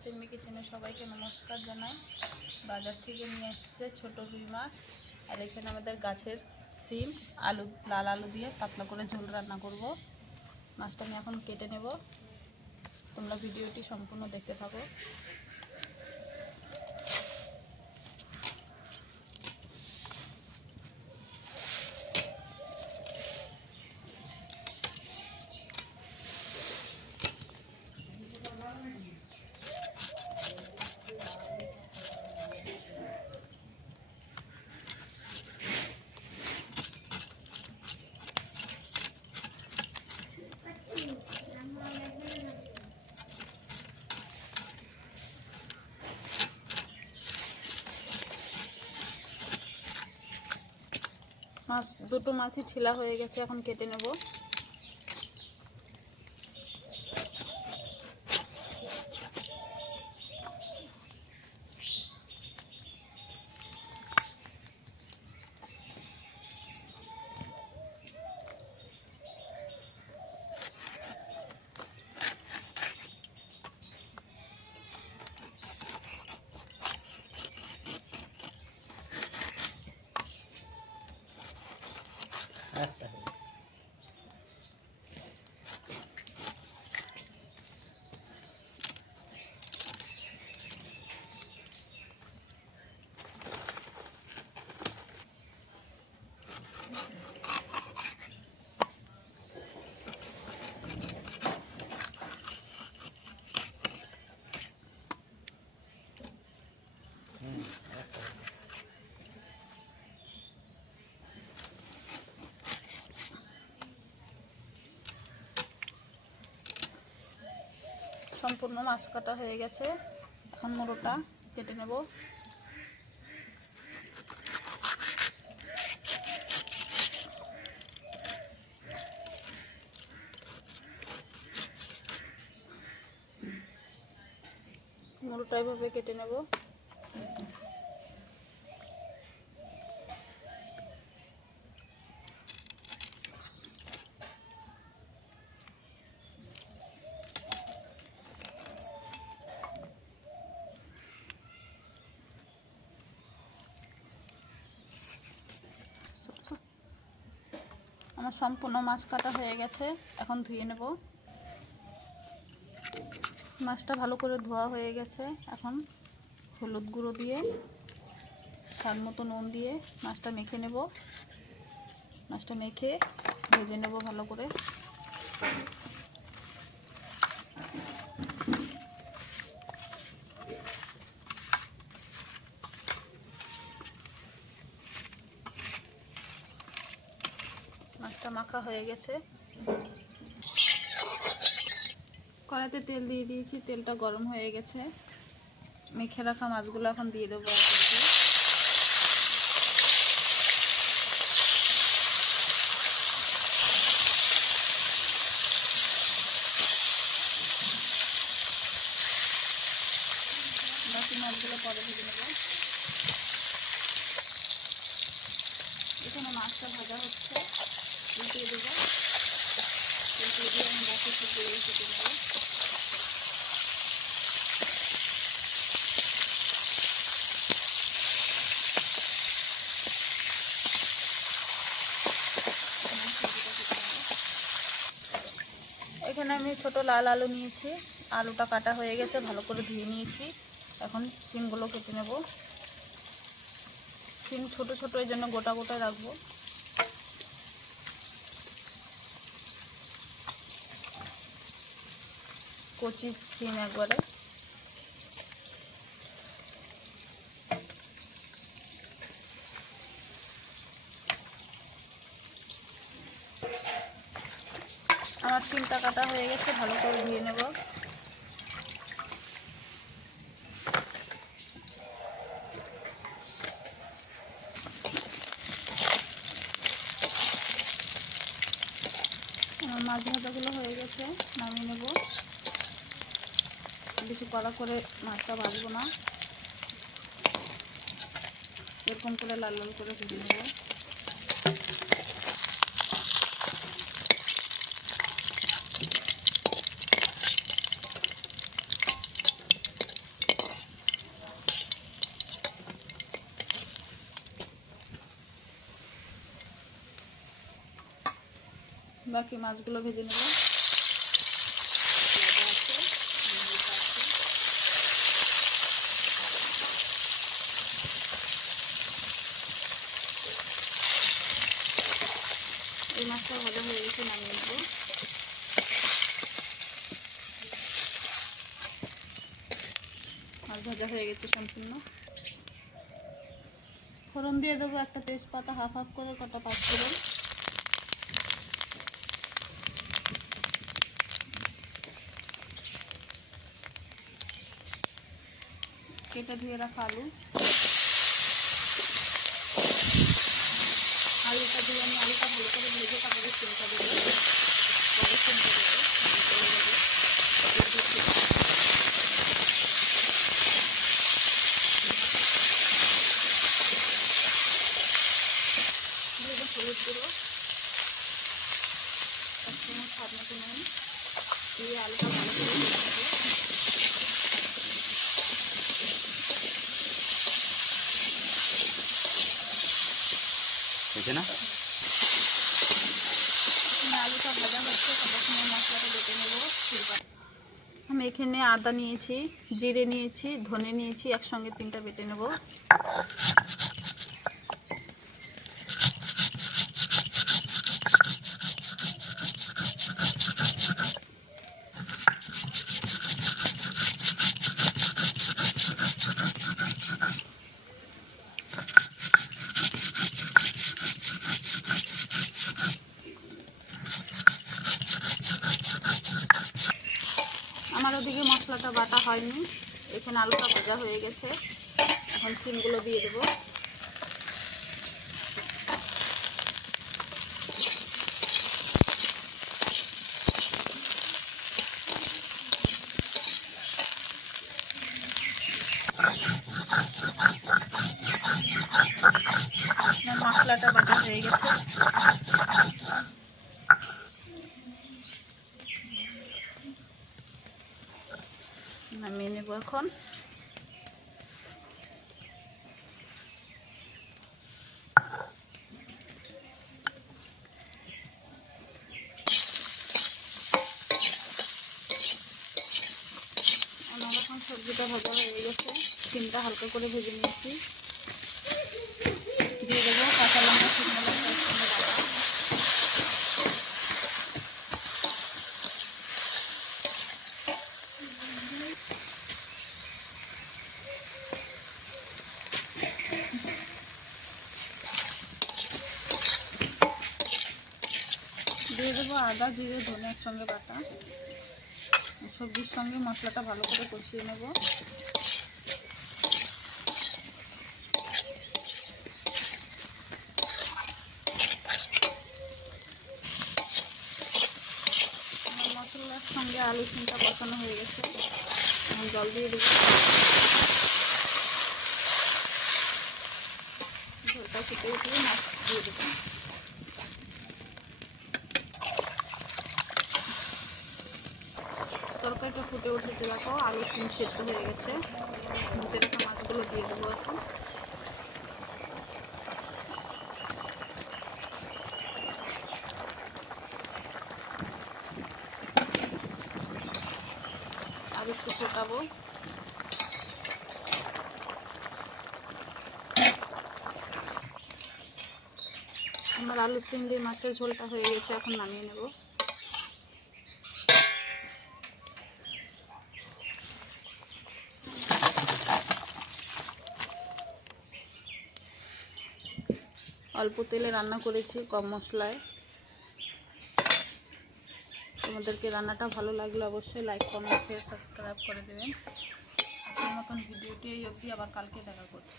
সিমি কিচেনে সবাইকে নমস্কার জানাই। বাজার থেকে নিয়ে এসেছে ছোট রুই মাছ, আর এখানে আমাদের গাছের সিম আলু, লাল আলু দিয়ে পাতলা করে ঝোল রান্না করব। মাছটা আমি এখন কেটে নেব, তোমরা ভিডিওটি সম্পূর্ণ দেখতে থাকো। দুটো মাছই ছিলা হয়ে গেছে, এখন কেটে নেব। সম্পূর্ণ মাছ কাটা হয়ে গেছে, এখন মুড়োটা কেটে নেব। মুড়োটা এভাবে কেটে নেব। আমার সম্পূর্ণ মাছ কাটা হয়ে গেছে, এখন ধুয়ে নেব। মাছটা ভালো করে ধোয়া হয়ে গেছে, এখন হলুদ গুঁড়ো দিয়ে স্বাদ মতো নুন দিয়ে মাছটা মেখে নেব। মাছটা মেখে ভেজে নেব ভালো করে। মাছটা মাখা হয়ে গেছে, কড়াইতে তেল দিয়ে দিয়েছি, তেলটা গরম হয়ে গেছে। মেখে রাখা মাছগুলো এখন দিয়ে দেবো। বাকি মাছগুলো পরে ভেজে নেব। এখানে মাছটা ভাজা হচ্ছে, উল্টিয়ে দেবো। উল্টিয়ে দিয়ে আমি বাকি সবজিগুলো কেটে নেব। এখানে আমি ছোট লাল আলু নিয়েছি, আলুটা কাটা হয়ে গেছে, ভালো করে ধুয়ে নিয়েছি। এখন সিমগুলো কেটে নেব। সিম ছোট ছোট, এই জন্য গোটা গোটা রাখবো। কচি সিম একবারে। আমার সিমটা কাটা হয়ে গেছে, ভালো করে ধুয়ে নেব। আমার মাছ ভাজাগুলো হয়ে গেছে, নামিয়ে নেব। বেশি কড়া করে মাছটা ভাজবো না, এরকম করে লাল লাল করে ভেজে নেব। বাকি মাছগুলো ভেজে নেব। এই মাছটা ভাজা হয়ে গেছে, নামিয়ে নেব। মাছ ভাজা হয়ে গেছে সম্পূর্ণ। ফোড়ন দিয়ে দেবো একটা তেজপাতা, হাফ হাফ করে কটা পাঁচফোড়ন, কেটে ধুয়ে রাখা আলুটা দিয়ে আমি আলুটা ভালো করে ভেজে তারপরে সিমটা দেবো, পরে সিমটা দেবো, হলুদ গুঁড়ো, এক চামচ স্বাদ মতো নুন দিয়ে আলুটা ভালো করে ভেজে নেবো। আলুটা ভাজা হচ্ছে, তখন মশলাটা বেটে নেবো। আমি এখানে আদা নিয়েছি, জিরে নিয়েছি, ধনে নিয়েছি, একসঙ্গে 3টা বেটে নেব। আমার ওদিকে মশলাটা বাটা হয়নি, এখানে আলুটা ভাজা হয়ে গেছে। এখন সিমগুলো দিয়ে দেবো। মশলাটা বাটা হয়ে গেছে, নামিয়ে নেব এখন। আমার এখন সবজিটা ভাজা হয়ে গেছে, সিমটা হালকা করে ভেজে নিয়েছি। দিয়ে দেবো কাঁচা লঙ্কা, শুকনো লঙ্কা একসঙ্গে বাটা, দিয়ে দেবো আদা, জিরে, ধনে একসঙ্গে বাটা। সবজির সঙ্গে মশলাটা ভালো করে কষিয়ে নেব। মশলার সঙ্গে আলু সিমটা কষানো হয়ে গেছে, এখন জল দিয়ে দেবো। ঝোলটা ফুটে উঠলে মাছ দিয়ে দেবো। তরকারিটা ফুটে উঠেছে, দেখো আলু সিম সেদ্ধ হয়ে গেছে। ভেজে রাখা মাছগুলো দিয়ে দেবো এখন। আর একটু ফোটাবো। আমার আলু সিম দিয়ে মাছের ঝোলটা হয়ে গেছে, এখন নামিয়ে নেব। অল্প তেলে রান্না করেছি, কম মশলায়। তোমাদেরকে রান্নাটা ভালো লাগলে অবশ্যই লাইক, কমেন্ট, শেয়ার, সাবস্ক্রাইব করে দেবেন। আজকের মতন ভিডিওটি এই অবধি, আবার কালকে দেখা করছি।